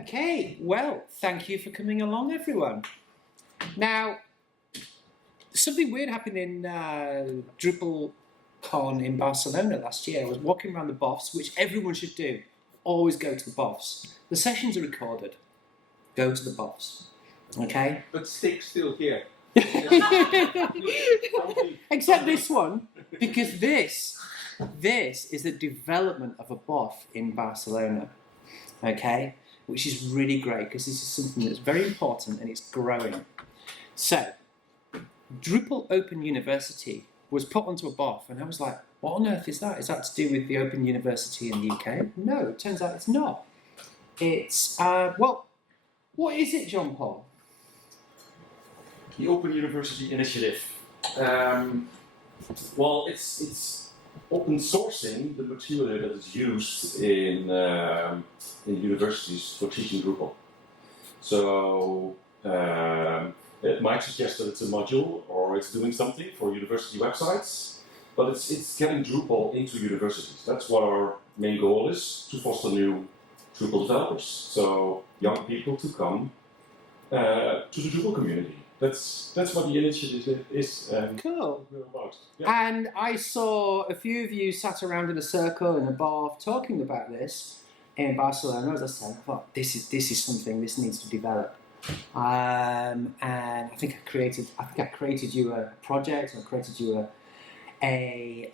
Okay, well, thank you for coming along, everyone. Now, something weird happened in Drupal Con in Barcelona last year. I was walking around the BOFs, which everyone should do. Always go to the BOFs. The sessions are recorded. Go to the BOFs. Okay? But stick still here. Except this one, because this is the development of a BOF in Barcelona. Okay? Which is really great because this is something that's very important and it's growing. So, Drupal Open University was put onto a BOF and I was like, what on earth is that? Is that to do with the Open University in the UK? No, it turns out it's not. It's, well, what is it, Jean-Paul? The Open University Initiative. Well, it's open sourcing the material that is used in universities for teaching Drupal. So it might suggest that it's a module or it's doing something for university websites, but it's getting Drupal into universities. That's what our main goal is, to foster new Drupal developers. So young people to come to the Drupal community. That's what the initiative is. Cool. About. Yeah. And I saw a few of you sat around in a circle in a BOF talking about this in Barcelona. As I said, I thought this is something this needs to develop. And I think I created you a project. I created you a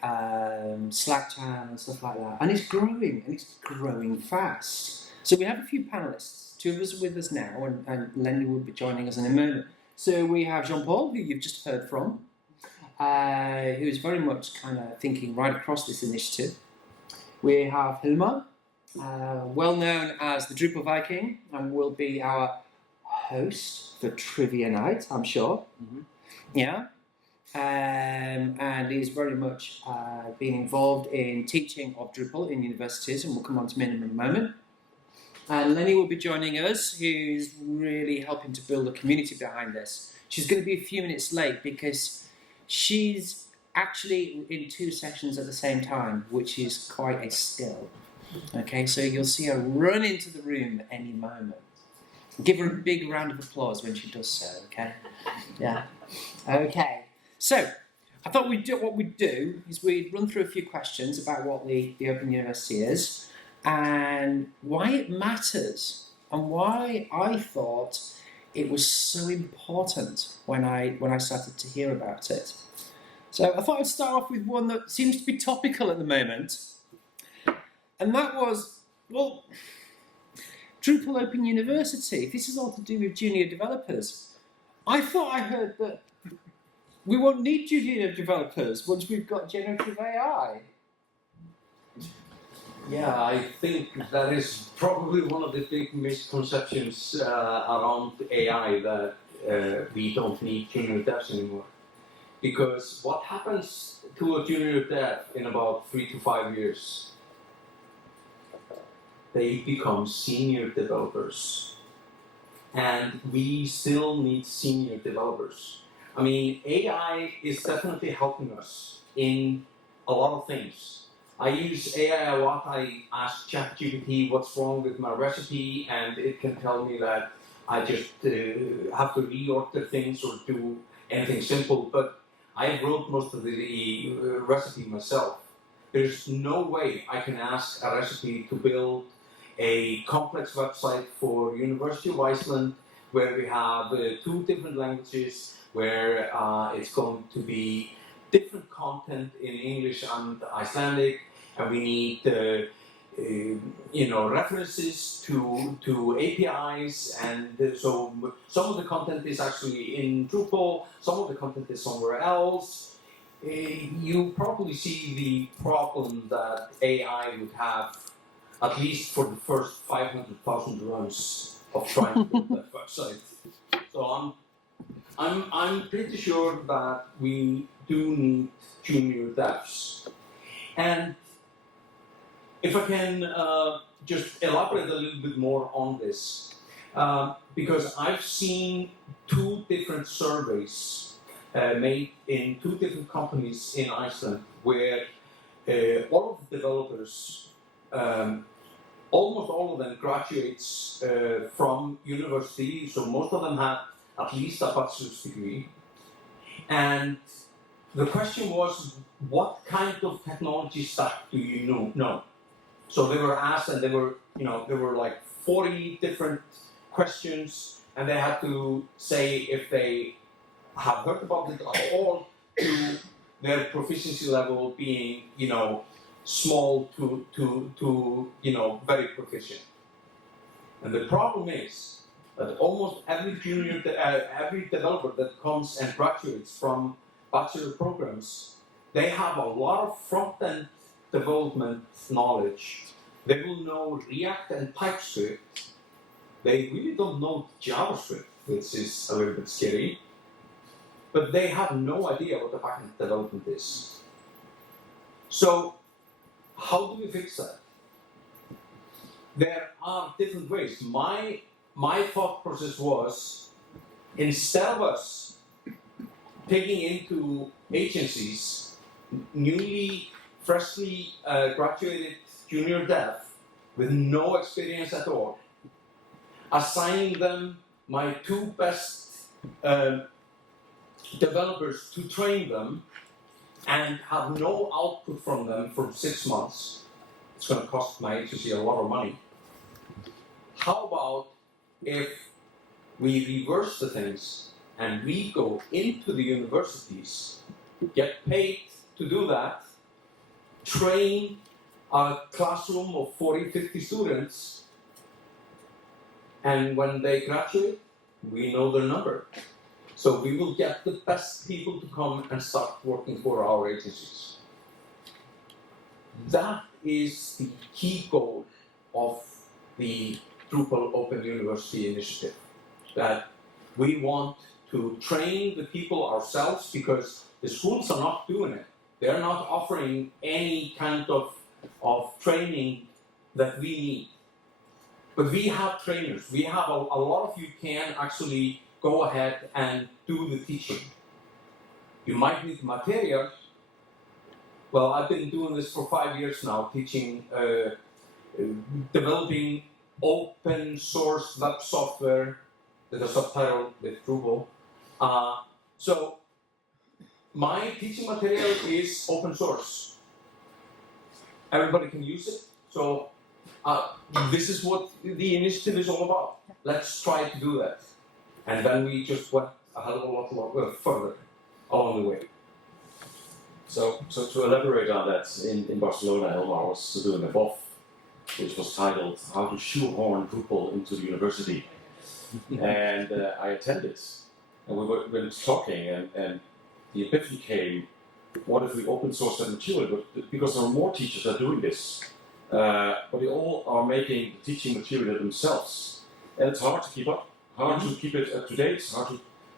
Slack channel and stuff like that. And it's growing fast. So we have a few panelists. Two of us are with us now, and Lenny will be joining us in a moment. So we have Jean-Paul, who you've just heard from, who is very much kind of thinking right across this initiative. We have Hilmar, well known as the Drupalviking, and will be our host for Trivia Night, I'm sure. Mm-hmm. Yeah. And he's very much been involved in teaching of Drupal in universities, and we'll come on to him in a moment. And Lenny will be joining us, who's really helping to build a community behind this. She's going to be a few minutes late because she's actually in 2 sessions at the same time, which is quite a skill. Okay, so you'll see her run into the room at any moment. Give her a big round of applause when she does so, okay? Yeah. Okay, so I thought what we'd do is we'd run through a few questions about what the Open University is, and why it matters, and why I thought it was so important when I started to hear about it. So I thought I'd start off with one that seems to be topical at the moment, and that was, well, Drupal Open University. This is all to do with junior developers. I thought I heard that we won't need junior developers once we've got generative AI. Yeah, I think that is probably one of the big misconceptions around AI, that we don't need junior devs anymore. Because what happens to a junior dev in about 3 to 5 years? They become senior developers. And we still need senior developers. I mean, AI is definitely helping us in a lot of things. I use AI a lot. I ask ChatGPT what's wrong with my recipe, and it can tell me that I just have to reorder things or do anything simple. But I wrote most of the recipe myself. There's no way I can ask a recipe to build a complex website for University of Iceland, where we have 2 different languages, where it's going to be different content in English and Icelandic, and we need references to APIs, and so some of the content is actually in Drupal, some of the content is somewhere else. You probably see the problem that AI would have, at least for the first 500,000 runs of trying to build that website. So I'm pretty sure that we do need junior devs. And if I can just elaborate a little bit more on this, because I've seen 2 different surveys made in 2 different companies in Iceland, where all of the developers almost all of them graduates from university, so most of them have at least a bachelor's degree. And the question was, what kind of technology stack do you know? So they were asked, and there were like 40 different questions, and they had to say if they have heard about it at all, to their proficiency level being, small to very proficient. And the problem is that almost every developer that comes and graduates from bachelor programs, they have a lot of front-end development knowledge. They will know React and TypeScript. They really don't know JavaScript, which is a little bit scary. But they have no idea what the backend development is. So, how do we fix that? There are different ways. My thought process was, instead of us taking into agencies newly, freshly graduated junior dev with no experience at all, assigning them my two best developers to train them and have no output from them for 6 months. It's going to cost my agency a lot of money. How about if we reverse the things and we go into the universities, get paid to do that, train a classroom of 40, 50 students, and when they graduate, we know their number. So we will get the best people to come and start working for our agencies. That is the key goal of the Drupal Open University initiative. That we want to train the people ourselves, because the schools are not doing it. They're not offering any kind of training that we need. But we have trainers. We have a lot of you can actually go ahead and do the teaching. You might need material. Well, I've been doing this for 5 years now, teaching, developing open source web software with a subtitle with Drupal. So my teaching material is open source. Everybody can use it. So this is what the initiative is all about. Let's try to do that. And then we just went a hell of a lot further along the way. So to elaborate on that, in Barcelona, Hilmar was doing a BOF, which was titled "How to Shoehorn Drupal into the University," and I attended, and we were talking, and the epiphany came: what if we open source that material? But because there are more teachers that are doing this, but they all are making the teaching material themselves, and it's hard to keep up, hard to keep it up to date, hard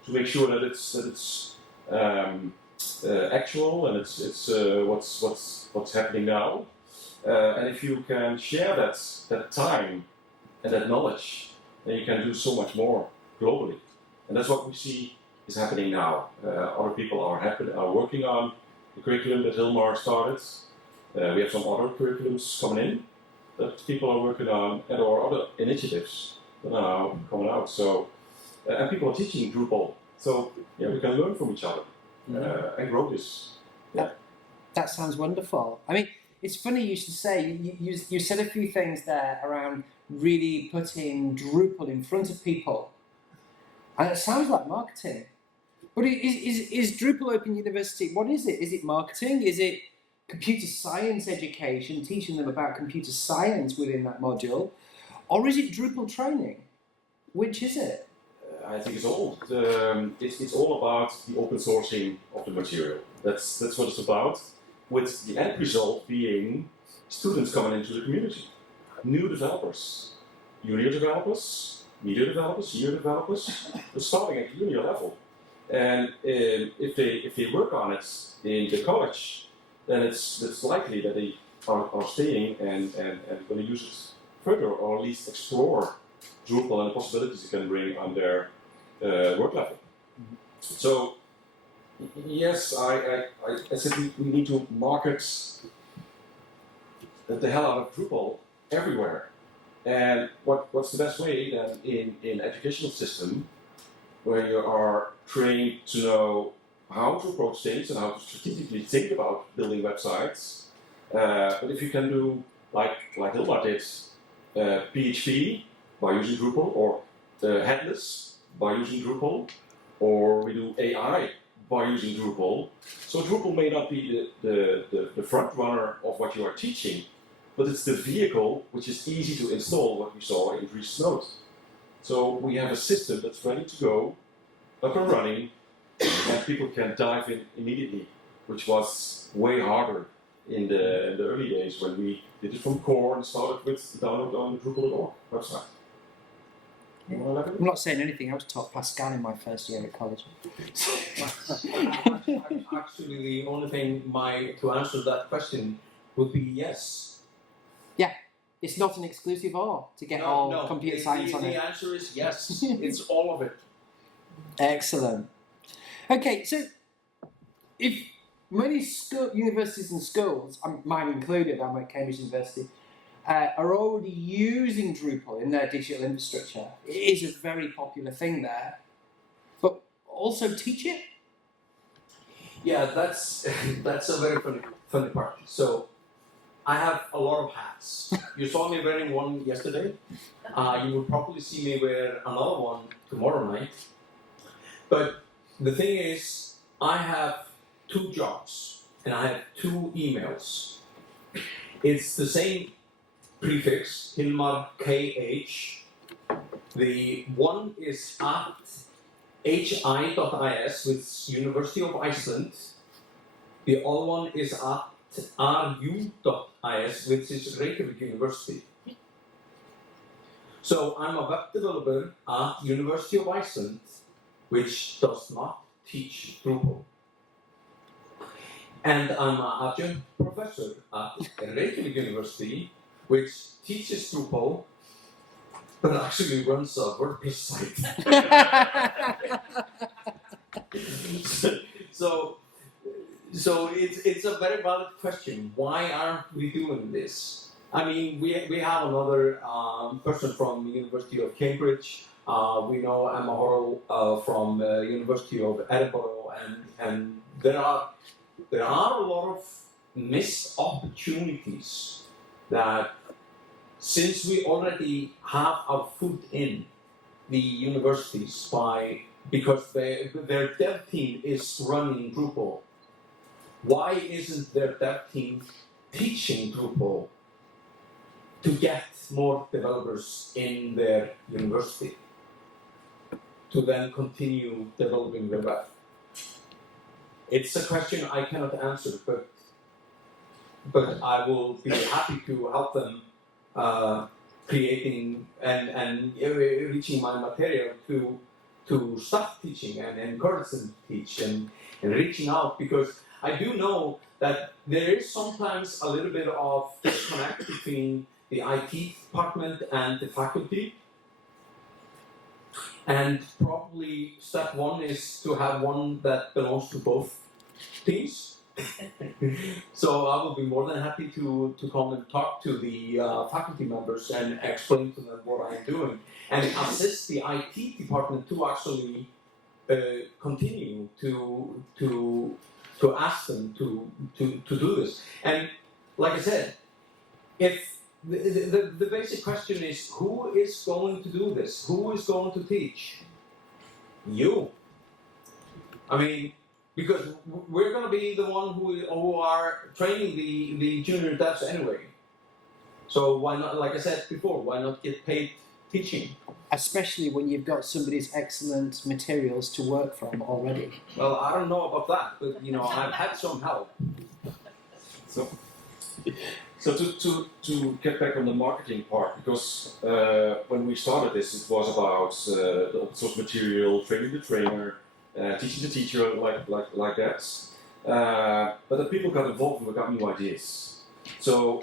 to make sure that it's actual and it's what's happening now. And if you can share that time and that knowledge, then you can do so much more globally. And that's what we see is happening now. Other people are working on the curriculum that Hilmar started. We have some other curriculums coming in that people are working on, and or other initiatives that are now coming out. So, and people are teaching Drupal. So yeah, we can learn from each other and grow this. Yeah. That sounds wonderful. I mean, it's funny you should say, you said a few things there around really putting Drupal in front of people. And it sounds like marketing. But is Drupal Open University, what is it? Is it marketing? Is it computer science education, teaching them about computer science within that module? Or is it Drupal training? Which is it? I think it's all. It's all about the open sourcing of the material. That's what it's about, with the end result being students coming into the community, new developers, junior developers, media developers, senior developers, they're starting at junior level. And if they work on it in the college, then it's likely that they are staying and going to use it further, or at least explore Drupal and the possibilities it can bring on their work level. Mm-hmm. So, yes, I said we need to market the hell out of Drupal everywhere. And what's the best way then in educational system where you are trained to know how to approach things and how to strategically think about building websites. But if you can do like Hilmar did, PHP by using Drupal, or headless by using Drupal, or we do AI by using Drupal. So Drupal may not be the front runner of what you are teaching, but it's the vehicle which is easy to install, what we saw in Dries' note. So we have a system that's ready to go, up and running, and people can dive in immediately, which was way harder in the early days when we did it from core and started with the download on the Drupal.org website. I'm not saying anything. I was taught Pascal in my first year at college. Actually, the only thing to answer that question would be yes. Yeah, it's not an exclusive or to get all computer science on it. The answer is yes. It's all of it. Excellent. Okay, so if many universities and schools, mine included, I'm at Cambridge University, are already using Drupal in their digital infrastructure, it is a very popular thing there, but also teach it? Yeah, that's a very funny part. So I have a lot of hats. You saw me wearing one yesterday. You will probably see me wear another one tomorrow night. But the thing is, I have 2 jobs and I have 2 emails. It's the same prefix, Hilmar KH. The one is at hi.is, which is University of Iceland. The other one is at ru.is, which is Reykjavik University. So I'm a web developer at University of Iceland, which does not teach Drupal. And I'm an adjunct professor at Reykjavik University, which teaches Drupal, but actually runs a WordPress site. So it's a very valid question. Why aren't we doing this? I mean, we have another person from the University of Cambridge. We know Emma Horrell from University of Edinburgh, and there are a lot of missed opportunities that, since we already have our foot in the universities because their dev team is running Drupal, why isn't their dev team teaching Drupal to get more developers in their university to then continue developing the web? It's a question I cannot answer, but I will be happy to help them creating and reaching my material to start teaching and encourage them to teach and reaching out, because I do know that there is sometimes a little bit of disconnect between the IT department and the faculty. And probably step one is to have one that belongs to both teams. So I will be more than happy to come and talk to the faculty members and explain to them what I'm doing and assist the IT department to actually continue to ask them to do this. And like I said, if the basic question is, who is going to do this? Who is going to teach? You. I mean, because we're going to be the one who are training the junior devs anyway. So why not, like I said before, why not get paid teaching? Especially when you've got somebody's excellent materials to work from already. Well, I don't know about that, but I've had some help. So to get back on the marketing part, because when we started this, it was about the open source material, training the trainer, teaching the teacher, like that. But the people got involved and we got new ideas. So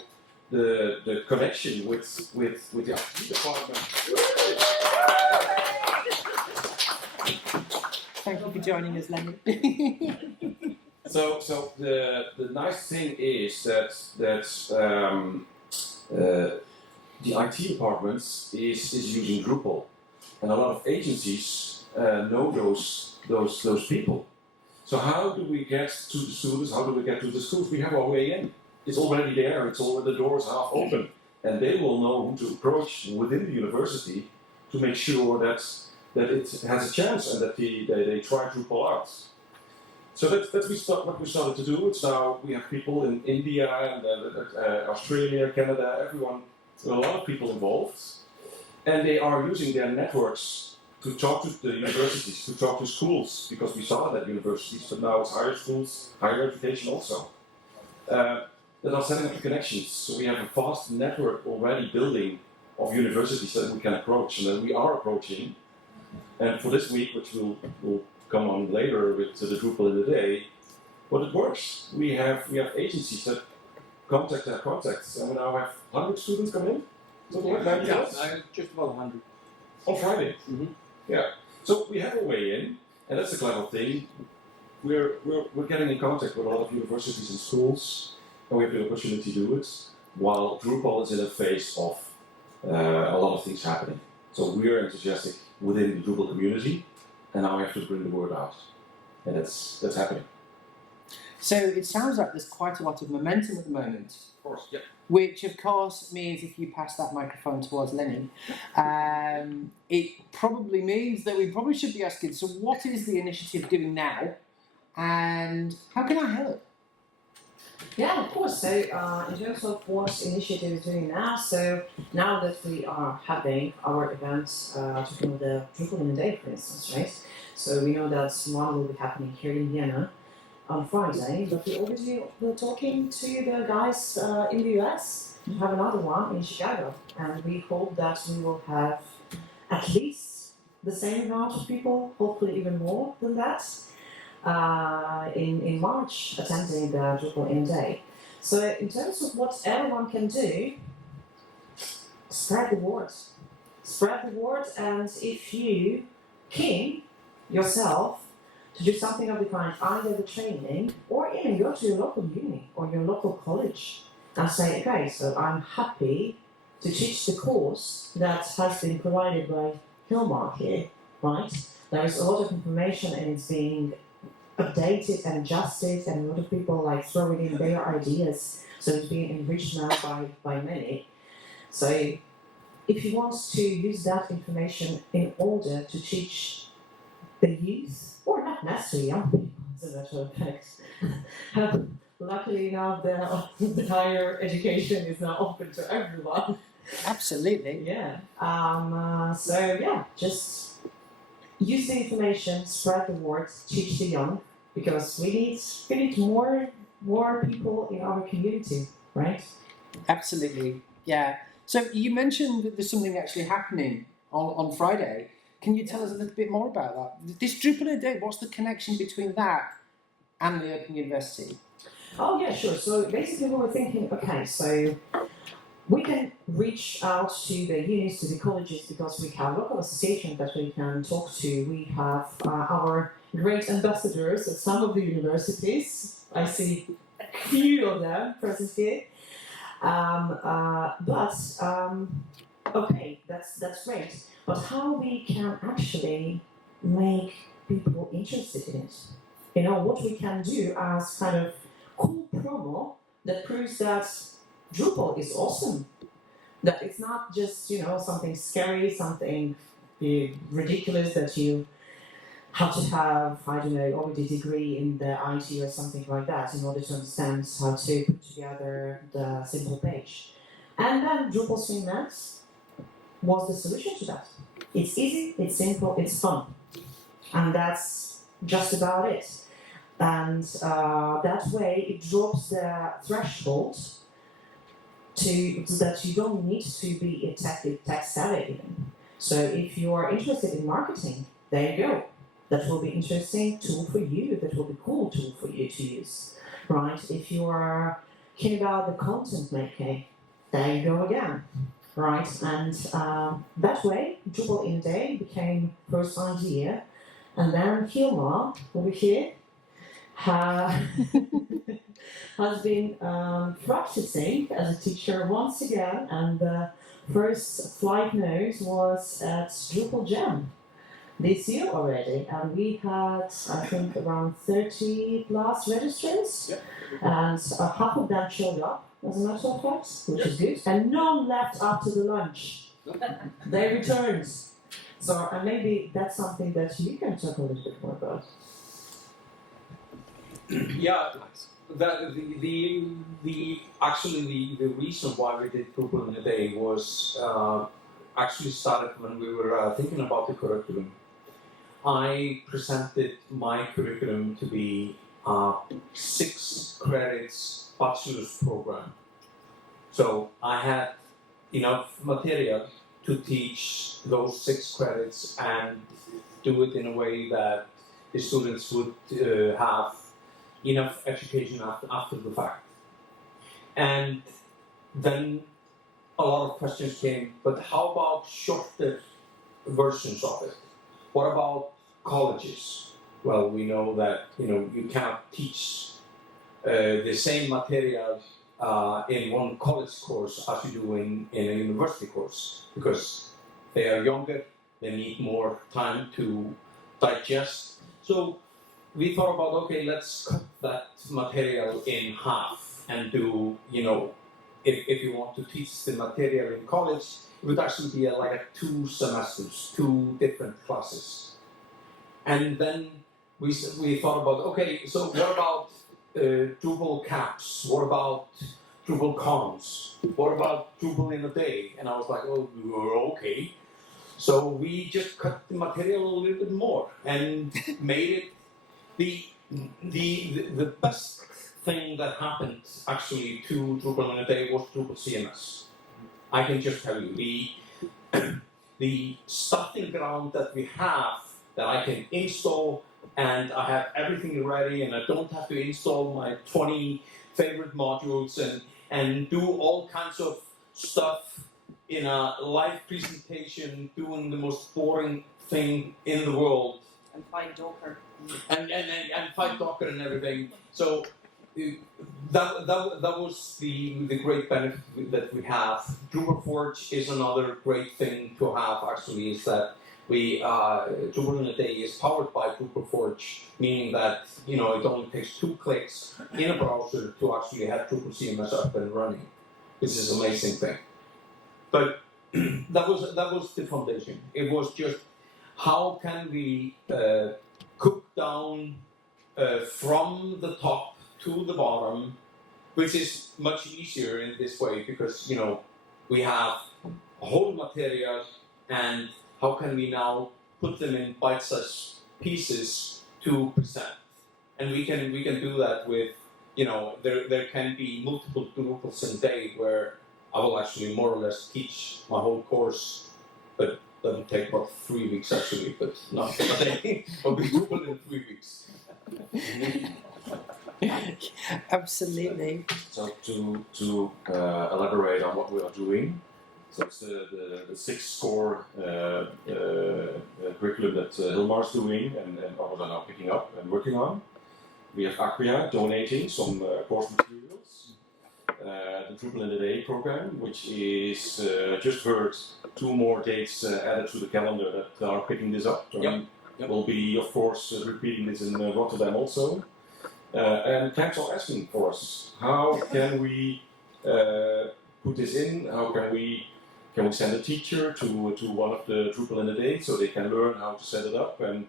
the connection with the IT department. Thank you for joining us, Lenny. So the nice thing is that the IT departments is using Drupal, and a lot of agencies know those people. So how do we get to the students? How do we get to the schools? We have our way in. It's already there. It's already, the doors half open, and they will know who to approach within the university to make sure that it has a chance and that they try Drupal out. So that's what we started to do. It's now we have people in India and Australia, Canada, everyone. There are a lot of people involved, and they are using their networks to talk to the universities, to talk to schools, because we started at universities, but now it's higher schools, higher education also, that are setting up the connections. So we have a vast network already building of universities that we can approach, and that we are approaching. And for this week, which will come on later with the Drupal in the day, but it works. We have agencies that contact their contacts, and we now have 100 students come in. Something like that. Yeah, just about 100. On Friday. Mm-hmm. Yeah. So we have a way in, and that's a clever thing. We're getting in contact with a lot of universities and schools, and we have the opportunity to do it, while Drupal is in a phase of a lot of things happening. So we're enthusiastic within the Drupal community, and now we have to bring the word out, and that's happening. So it sounds like there's quite a lot of momentum at the moment. Of course, yeah. Which, of course, means if you pass that microphone towards Lenny, it probably means that we probably should be asking, so what is the initiative doing now, and how can I help? Yeah, of course. So in terms of what initiative is doing now, so now that we are having our events, talking about the Drupal in a day, for instance, right? So we know that one will be happening here in Vienna on Friday, but we're talking to the guys in the US. We have another one in Chicago, and we hope that we will have at least the same amount of people, hopefully even more than that, in March attending the Drupal in a day. So in terms of what everyone can do, spread the word. Spread the word, and if you keen yourself to do something of the kind, either the training or even go to your local uni or your local college and say, okay, so I'm happy to teach the course that has been provided by Hilmar here, right? There is a lot of information and it's being updated and adjusted, and a lot of people like throwing in their ideas, so it's being enriched now by many. So if you want to use that information in order to teach the youth, or not necessarily young people, as a matter of fact, luckily now the higher education is now open to everyone. Absolutely. Yeah. So yeah, just use the information, spread the word, teach the young, because we need more people in our community, right? Absolutely, yeah. So you mentioned that there's something actually happening on Friday. Can you tell us a little bit more about that? This Drupal in a day, what's the connection between that and the Open University? Oh yeah, sure. So basically we were thinking, okay, so we can reach out to the unis, to the colleges, because we have local associations that we can talk to. We have our great ambassadors at some of the universities. I see a few of them present here. Okay, that's great. But how we can actually make people interested in it? You know, what we can do as kind of cool promo that proves that Drupal is awesome. That it's not just, you know, something scary, something ridiculous that you have to have, I don't know, already degree in the IT or something like that in order to understand how to put together the simple page. And then Drupal Stream Max was the solution to that. It's easy, it's simple, it's fun. And that's just about it. And that way it drops the threshold that you don't need to be a tech savvy even. So if you are interested in marketing, there you go. That will be interesting tool for you, that will be cool tool for you to use, right? If you are keen about the content making, there you go again, right? And that way, Drupal in a day became first idea, and then Hilmar over here has been practicing as a teacher once again, and first flight nose was at Drupal Jam this year already, and we had, I think, around 30 plus registrants, and half of them showed up, as a matter of fact, which is good, and none left after the lunch. They returned. So, and maybe that's something that you can talk a little bit more about. Yeah, actually the reason why we did Drupal in a day was actually started when we were thinking about the curriculum. I presented my curriculum to be 6 credits bachelor's program. So I had enough material to teach those 6 credits and do it in a way that the students would have enough education after the fact. And then a lot of questions came, but how about shorter versions of it? What about colleges? Well, we know that you cannot teach the same material in one college course as you do in a university course, because they are younger, they need more time to digest. So we thought about, okay, let's cut that material in half and do, if you want to teach the material in college, it would actually be like 2 semesters, 2 different classes. And then we thought about, okay, so what about Drupal camps? What about Drupal cons? What about Drupal in a day? And I was like, oh, okay. So we just cut the material a little bit more and made it the best thing that happened actually to Drupal in a day was Drupal CMS. I can just tell you, the starting ground that we have, that I can install, and I have everything ready, and I don't have to install my 20 favorite modules and do all kinds of stuff in a live presentation, doing the most boring thing in the world. And find Docker. And find Docker and everything. So that was the great benefit that we have. Drupal Forge is another great thing to have, actually, is that Drupal in a day is powered by Drupal Forge, meaning that it only takes 2 clicks in a browser to actually have Drupal CMS up and running, which is an amazing thing. But that was the foundation. It was just how can we cook down from the top to the bottom, which is much easier in this way because we have a whole material, and how can we now put them in bite-sized pieces to present? And we can do that with there can be multiple Drupals in a day where I will actually more or less teach my whole course, but that will take about 3 weeks actually, but not a day. I'll be Drupal in 3 weeks. Absolutely. So to elaborate on what we are doing, so it's the 6-score curriculum that Hilmar is doing and others are now picking up and working on. We have Acquia donating some course materials. The Drupal in a Day program, which is just heard 2 more dates added to the calendar that are picking this up. Yep. We'll be, of course, repeating this in Rotterdam also. And camps are asking for us, how can we put this in? How can we send a teacher to one of the Drupal in a Day so they can learn how to set it up and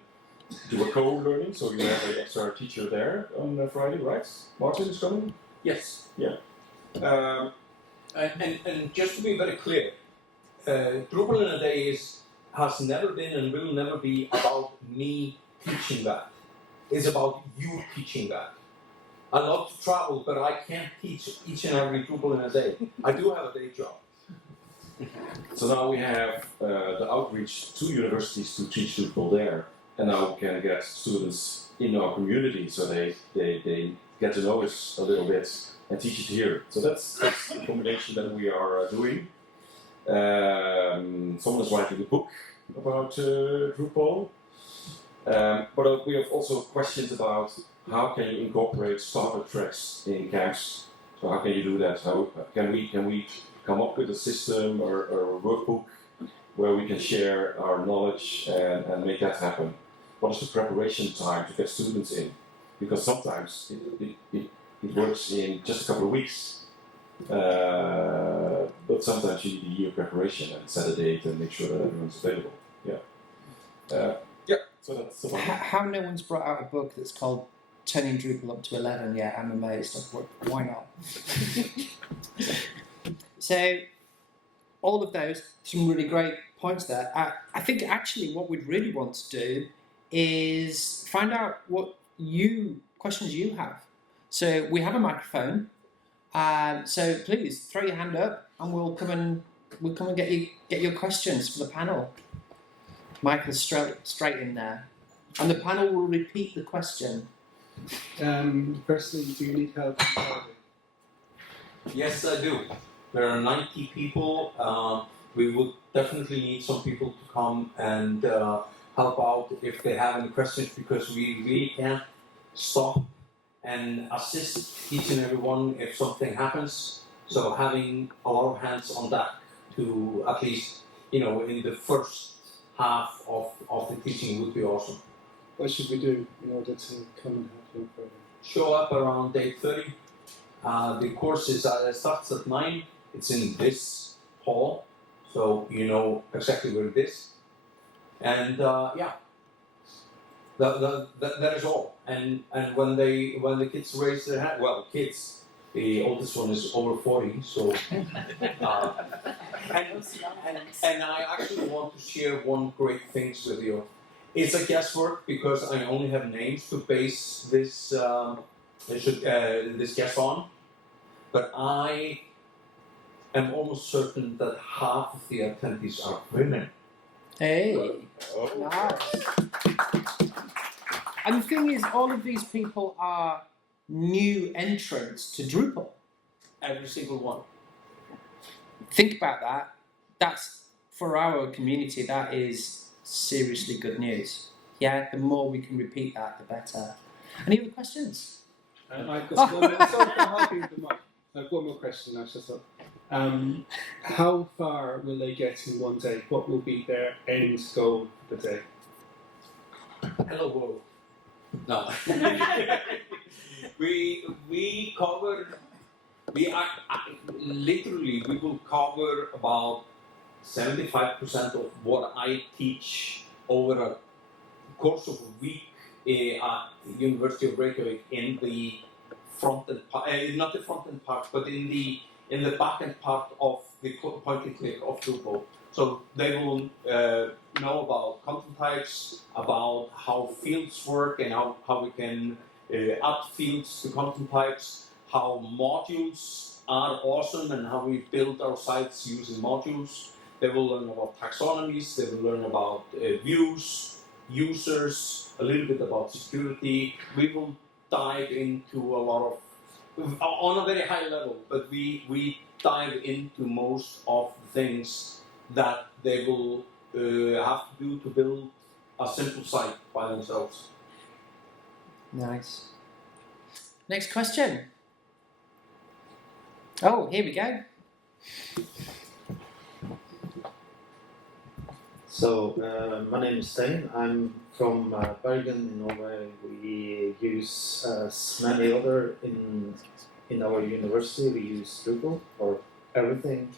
do a co-learning? So you have an extra teacher there on Friday, right? Martin is coming? Yes. Yeah. And just to be very clear, Drupal in a Day has never been and will never be about me teaching that. It's about you teaching that. I love to travel, but I can't teach each and every Drupal in a day. I do have a day job. So now we have the outreach to universities to teach Drupal there, and now we can get students in our community so they get to know us a little bit and teach it here. So that's the combination that we are doing. Someone is writing a book about Drupal. But we have also questions about how can you incorporate starter tracks in camps. So how can you do that? How can we come up with a system or a workbook where we can share our knowledge and make that happen. What is the preparation time to get students in? Because sometimes it works in just a couple of weeks. But sometimes you need a year preparation and set a date and make sure that everyone's available. So that's the one. How no one's brought out a book that's called Turning Drupal Up to 11 yet? I'm amazed. Why not? So, all of those, some really great points there. I think actually what we'd really want to do is find out what questions you have. So we have a microphone. So please throw your hand up, and we'll come and get your questions for the panel. Michael, straight in there, and the panel will repeat the question. Firstly, do you need help in Arabic? Yes, I do. There are 90 people. We would definitely need some people to come and help out if they have any questions, because we really can't stop and assist each and every one if something happens. So having a lot of hands on deck to at least, in the first half of the teaching would be awesome. What should we do in order to come and help you further? Show up around 8:30. The course starts at 9. It's in this hall, so you know exactly where it is. And that is all. And when the kids raise their hand, well, kids, the oldest one is over 40, so. And I actually want to share one great thing with you. It's a guesswork because I only have names to base this guess on, but I am almost certain that half of the attendees are women. Hey, nice. And the thing is, all of these people are new entrants to Drupal. Every single one. Think about that. That's, for our community, that is seriously good news. Yeah, the more we can repeat that, the better. Any other questions? I've got one more. Sorry for hogging the mic. I've one more question. How far will they get in one day? What will be their end goal for the day? Hello world. No. we will cover about 75% of what I teach over a course of a week at the University of Reykjavik in the front end part, not the front end part, but in the back end part of the point and click of Drupal. So they will know about content types, about how fields work and how we can add fields to content types, how modules are awesome and how we build our sites using modules. They will learn about taxonomies, they will learn about views, users, a little bit about security. We will dive into a lot of, on a very high level, but we dive into most of the things that they will have to do to build a simple site by themselves. Nice. Next question. Oh, here we go. So, my name is Stein. I'm from Bergen in Norway. We use, as many other in our university, we use Drupal for everything.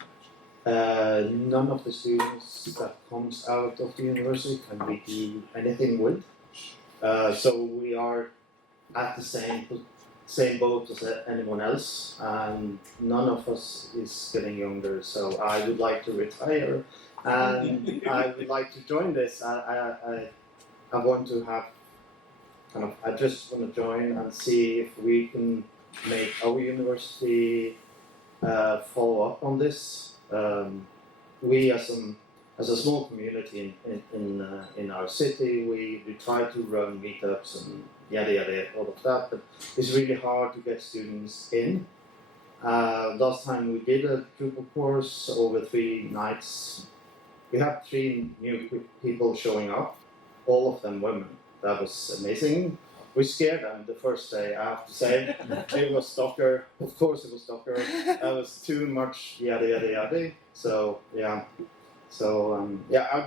None of the students that comes out of the university can we do anything with. So we are at the same boat as anyone else, and none of us is getting younger. So I would like to retire, and I would like to join this. I want to have I just want to join and see if we can make our university follow up on this. We as a small community in our city, we try to run meetups and yada all of that, but it's really hard to get students in. Last time we did a Drupal course over 3 nights, we had 3 new people showing up, all of them women. That was amazing. we scared them the first day, I have to say. It was Docker, of course it was Docker. That was too much yada yada yada. So yeah. So yeah, I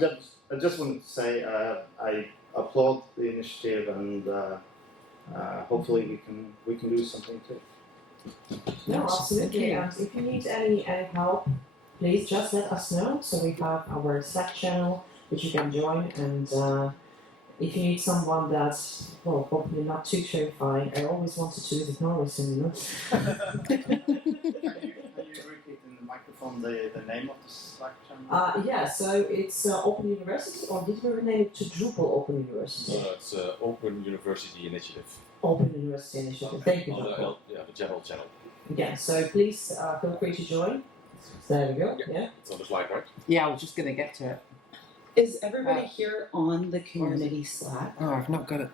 just wanted to say I applaud the initiative, and hopefully we can do something too. No, absolutely. And if you need any help, please just let us know. So we have our Slack channel which you can join, and if you need someone that's, well, hopefully not too terrifying, I always wanted to visit Norway soon, you know. Can you repeat in the microphone the name of the Slack channel? Yeah, so it's Open University, or did we rename it to Drupal Open University? It's Open University Initiative. Open University Initiative. Thank you. The general channel. Yeah, so please feel free to join. There we go. Yeah. It's on the slide, right? Yeah, I was just going to get to it. Is everybody here on the community Slack? Oh, I've not got it.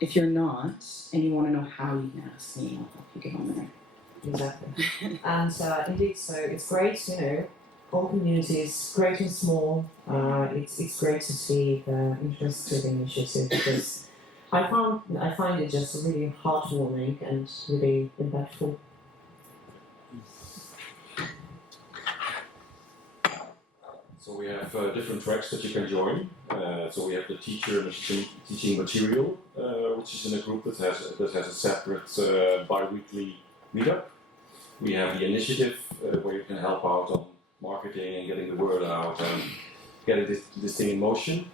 If you're not, and you want to know how, you can ask me. I'll help you get on there. Exactly. And indeed, so it's great, you know, all communities, great and small. It's great to see the interest to the initiative, because I find it just really heartwarming and really impactful. So we have different tracks that you can join. So we have the teaching material, which is in a group that has a separate bi-weekly meetup. We have the initiative, where you can help out on marketing and getting the word out and getting this thing in motion.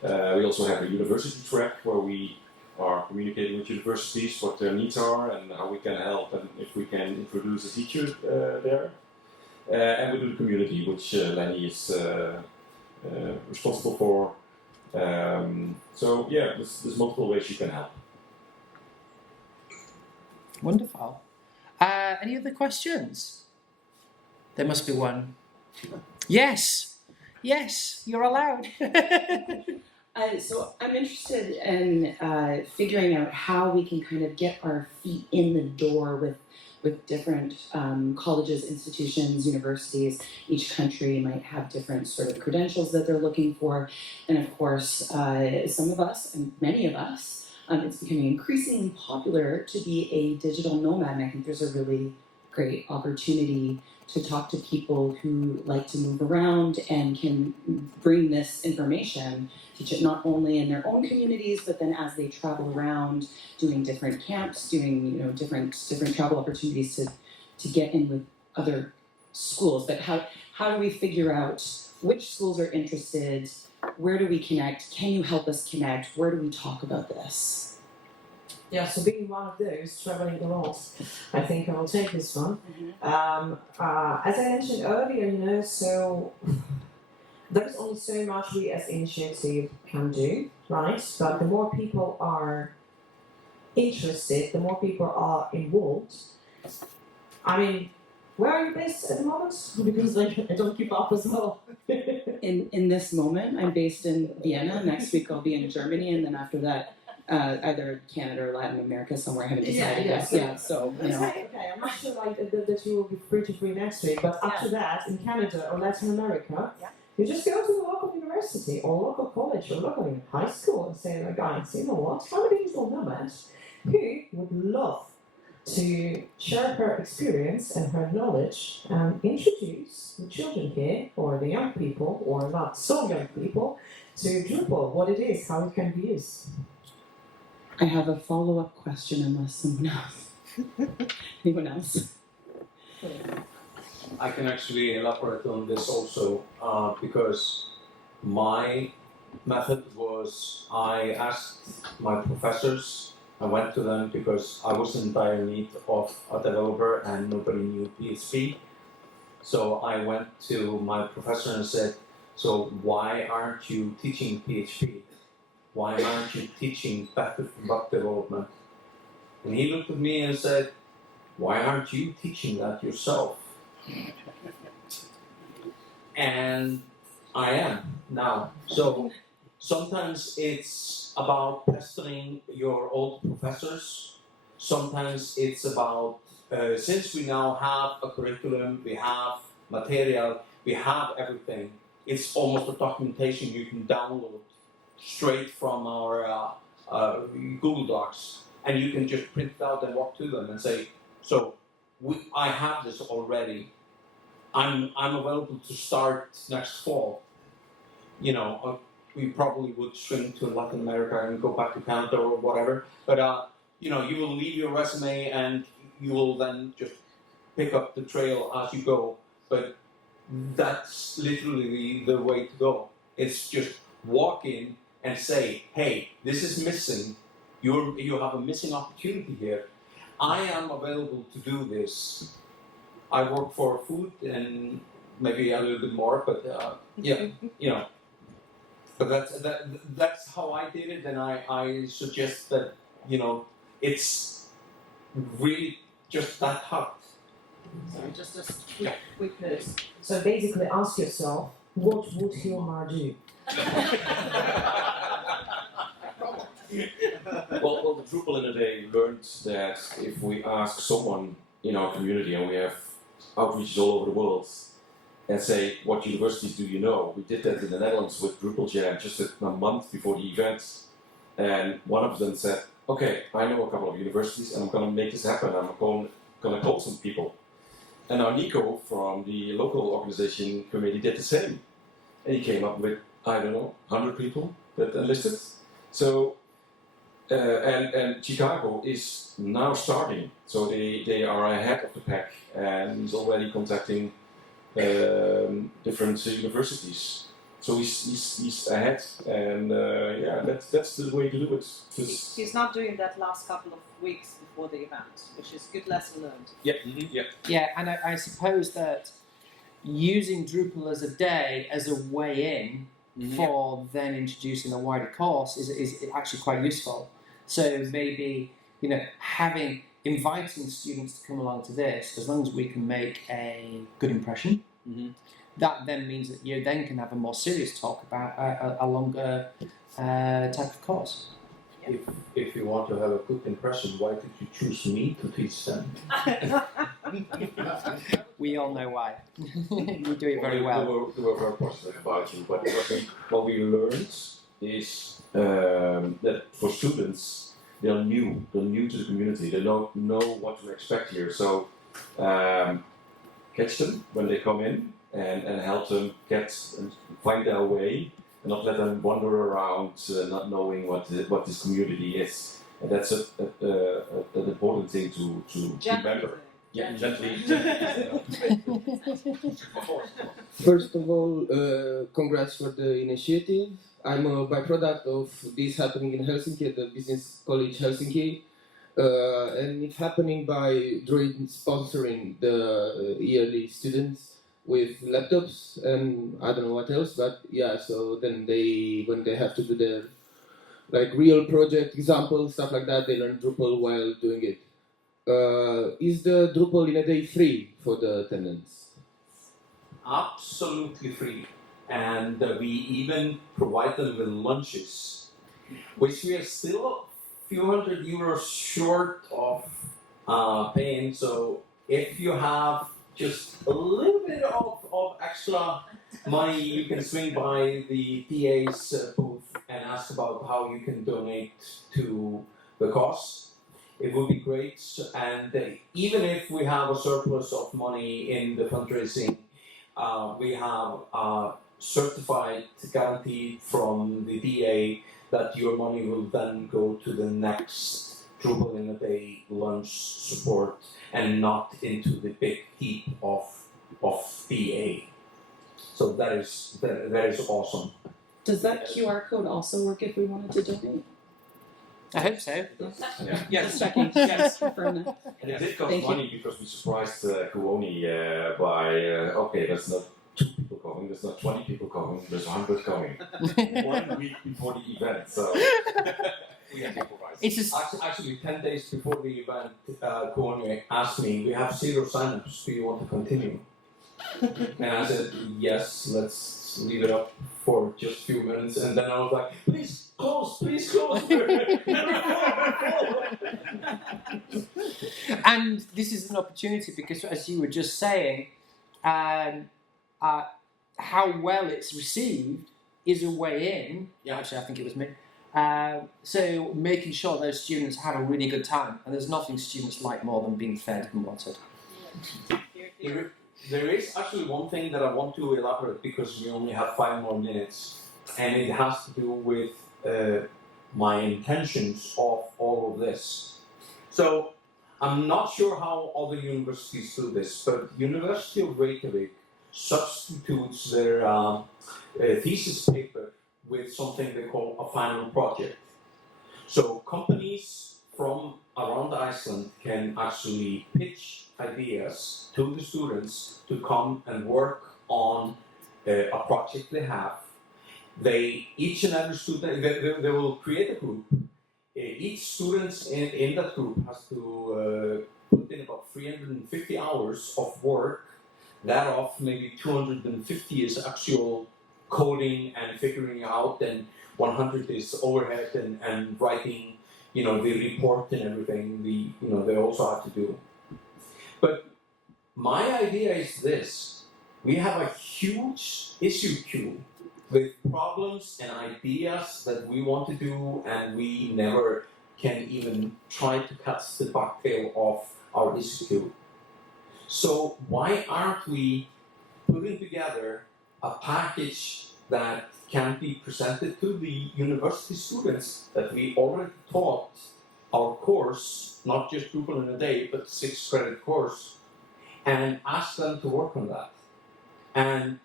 We also have a university track where we are communicating with universities what their needs are and how we can help, and if we can introduce a teacher there. And we do the community, which Lenny is responsible for. So yeah, there's multiple ways you can help. Wonderful. Any other questions? There must be one. Yes, you're allowed. So I'm interested in figuring out how we can kind of get our feet in the door with different colleges, institutions, universities. Each country might have different sort of credentials that they're looking for. And of course, some of us, and many of us, it's becoming increasingly popular to be a digital nomad. And I think there's a really great opportunity to talk to people who like to move around and can bring this information, teach it not only in their own communities, but then as they travel around, doing different camps, doing different travel opportunities to get in with other schools. But how do we figure out which schools are interested? Where do we connect? Can you help us connect? Where do we talk about this? Yeah, so being one of those traveling the lot, I think I will take this one. As I mentioned earlier, so there's only so much we as initiative can do, right? But the more people are interested, the more people are involved. I mean, where are you based at the moment? Because I don't keep up as well. In this moment, I'm based in Vienna. Next week I'll be in Germany, and then after that, either Canada or Latin America, somewhere. I haven't decided yet. Yeah, so Okay, I'm not sure that you will be free next week, but after that, in Canada or Latin America, you just go to the local university or local college or local high school and say, guys, you know what? I'm a digital nomad who would love to share her experience and her knowledge and introduce the children here, or the young people, or not so young people, to Drupal, what it is, how it can be used. I have a follow-up question unless someone else. Anyone else? I can actually elaborate on this also, because my method was I asked my professors, I went to them because I was in dire need of a developer and nobody knew PHP. So I went to my professor and said, so why aren't you teaching PHP? Why aren't you teaching bug development? And he looked at me and said, why aren't you teaching that yourself? And I am now. So sometimes it's about pestering your old professors. Sometimes it's about, since we now have a curriculum, we have material, we have everything, it's almost a documentation you can download straight from our Google Docs, and you can just print it out and walk to them and say, so I have this already. I'm available to start next fall. You know, we probably would swing to Latin America and go back to Canada or whatever. But you know, you will leave your resume and you will then just pick up the trail as you go. But that's literally the way to go. It's just walk in and say, hey, this is missing. You have a missing opportunity here. I am available to do this. I work for food and maybe a little bit more, but yeah, you know. But that's how I did it, and I suggest that, you know, it's really just that hard. Sorry, just a quick note. So basically, ask yourself, what would Hilmar do? Well, the Drupal in a day learned that if we ask someone in our community, and we have outreaches all over the world, and say, what universities do you know? We did that in the Netherlands with Drupal Jam just a month before the event. And one of them said, okay, I know a couple of universities and I'm going to make this happen. I'm going to call some people. And now Nico from the local organization committee did the same. And he came up with, I don't know, 100 people that enlisted. So, and Chicago is now starting. So they are ahead of the pack, and he's already contacting different universities. So he's ahead, and yeah, that's the way to do it. He's not doing that last couple of weeks before the event, which is good lesson learned. Yeah, yeah. Yeah, and I suppose that using Drupal as a day as a way in for then introducing a wider course is actually quite useful. So maybe, you know, inviting students to come along to this, as long as we can make a good impression, that then means that you then can have a more serious talk about a longer type of course. If you want to have a good impression, why did you choose me to teach them? We all know why. You do it very well. They were very positive about you, but what we learned is that for students, they're new to the community, they don't know what to expect here. So catch them when they come in and help them find their way, and not let them wander around not knowing what this community is. And that's an important thing to remember. Yeah, gently. First of all, congrats for the initiative. I'm a byproduct of this happening in Helsinki at the Business College Helsinki. And it's happening by Druid sponsoring the yearly students with laptops and I don't know what else, but yeah, so then when they have to do their like real project examples, stuff like that, they learn Drupal while doing it. Is the Drupal in a day free for the attendants? Absolutely free. And we even provide them with lunches, which we are still a few €100 short of paying. So if you have just a little bit of extra money, you can swing by the PA's booth and ask about how you can donate to the cause. It would be great. And even if we have a surplus of money in the fundraising, we have a certified guarantee from the DA that your money will then go to the next Drupal in a Day lunch support and not into the big heap of PA. So that is awesome. Does that QR code also work if we wanted to donate? I hope so. Yeah. Yes. Checking. Yes, confirm that. And it did cost Thank money because we surprised Kuoni by, okay, there's not 2 people coming, there's not 20 people coming, there's 100 coming. 1 week before the event, so we have to improvise. It's just Actually, 10 days before the event, Kuoni asked me, we have 0 signups, do you want to continue? And I said, yes, let's leave it up for just a few minutes. And then I was like, please close. And this is an opportunity because, as you were just saying, how well it's received is a way in. Yeah. Actually, I think it was me. So making sure those students have a really good time, and there's nothing students like more than being fed and watered. There is actually one thing that I want to elaborate because we only have 5 more minutes, and it has to do with my intentions of all of this. So I'm not sure how other universities do this, but University of Reykjavik substitutes their thesis paper with something they call a final project. So companies from around Iceland can actually pitch ideas to the students to come and work on a project they have. Each and every student, they will create a group. Each student in that group has to put in about 350 hours of work. That of maybe 250 is actual coding and figuring out, and 100 is overhead and writing, the report and everything. They also have to do. But my idea is this: we have a huge issue queue with problems and ideas that we want to do, and we never can even try to cut the bucktail of our issue queue. So why aren't we putting together a package that can be presented to the university students that we already taught our course, not just Drupal in a day, but 6-credit course, and ask them to work on that. And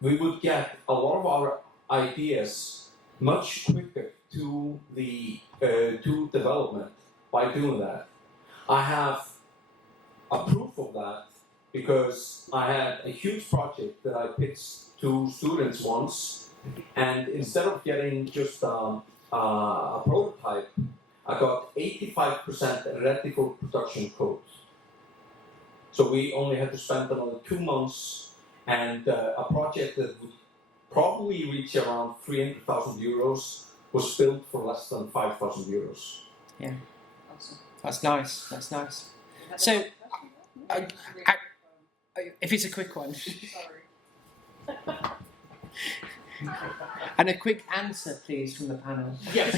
we would get a lot of our ideas much quicker to the to development by doing that. I have a proof of that because I had a huge project that I pitched to students once, and instead of getting just a prototype, I got 85% ready for production code. So we only had to spend another 2 months, and a project that would probably reach around 300,000 euros was built for less than 5,000 euros. Yeah, Awesome. that's nice. That's nice. So, if it's a quick one, and a quick answer, please, from the panel. Yes.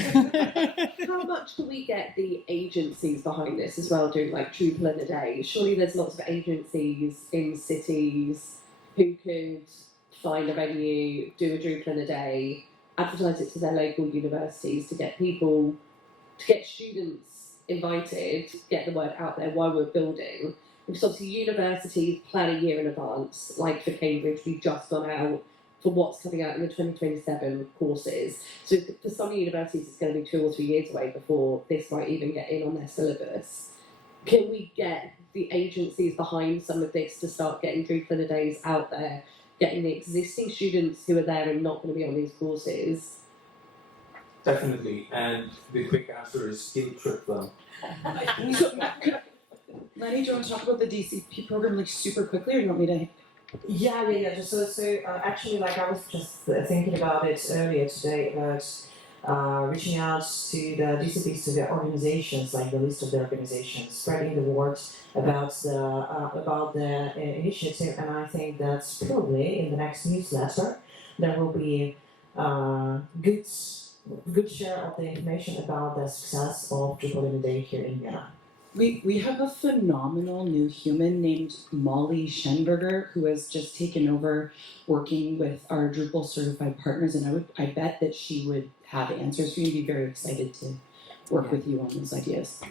How much do we get the agencies behind this as well, doing like Drupal in a day? Surely there's lots of agencies in cities who could find a venue, do a Drupal in a day, advertise it to their local universities to get people, to get students invited, get the word out there while we're building. Because obviously universities plan a year in advance, like for Cambridge, we've just gone out for what's coming out in the 2027 courses. So for some universities, it's going to be 2 or 3 years away before this might even get in on their syllabus. Can we get the agencies behind some of this to start getting Drupal in a days out there, getting the existing students who are there and not going to be on these courses? Definitely, and the quick answer is guilt trip them. Lenny, do you want to talk about the DCP program like super quickly, or do you want me to? Yeah. Just so actually, like I was just thinking about it earlier today about reaching out to the DCPs, to their organizations, like the list of their organizations, spreading the word about the initiative, and I think that's probably in the next newsletter there will be good share of the information about the success of Drupal in a Day here in Vienna. We have a phenomenal new human named Molly Schenberger who has just taken over working with our Drupal certified partners, and I bet that she would have answers for you. Be very excited to work with you on those ideas.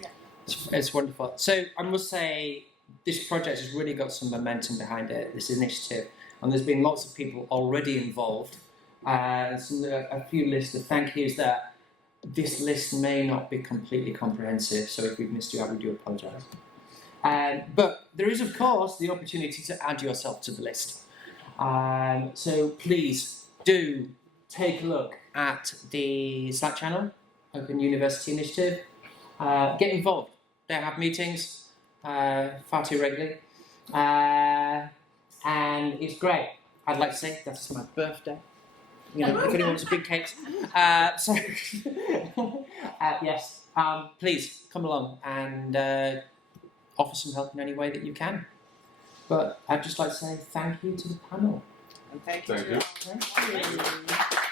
It's wonderful. So I must say, this project has really got some momentum behind it, this initiative, and there's been lots of people already involved. A few lists of thank yous there. This list may not be completely comprehensive, so if we've missed you out, we do apologise. But there is, of course, the opportunity to add yourself to the list. So please do take a look at the Slack channel, Open University Initiative. Get involved. They have meetings far too regularly. And it's great. I'd like to say that's my birthday. If anyone wants a big cake. Yes, please come along and offer some help in any way that you can. But I'd just like to say thank you to the panel. And thank you. Thank you. Thank you.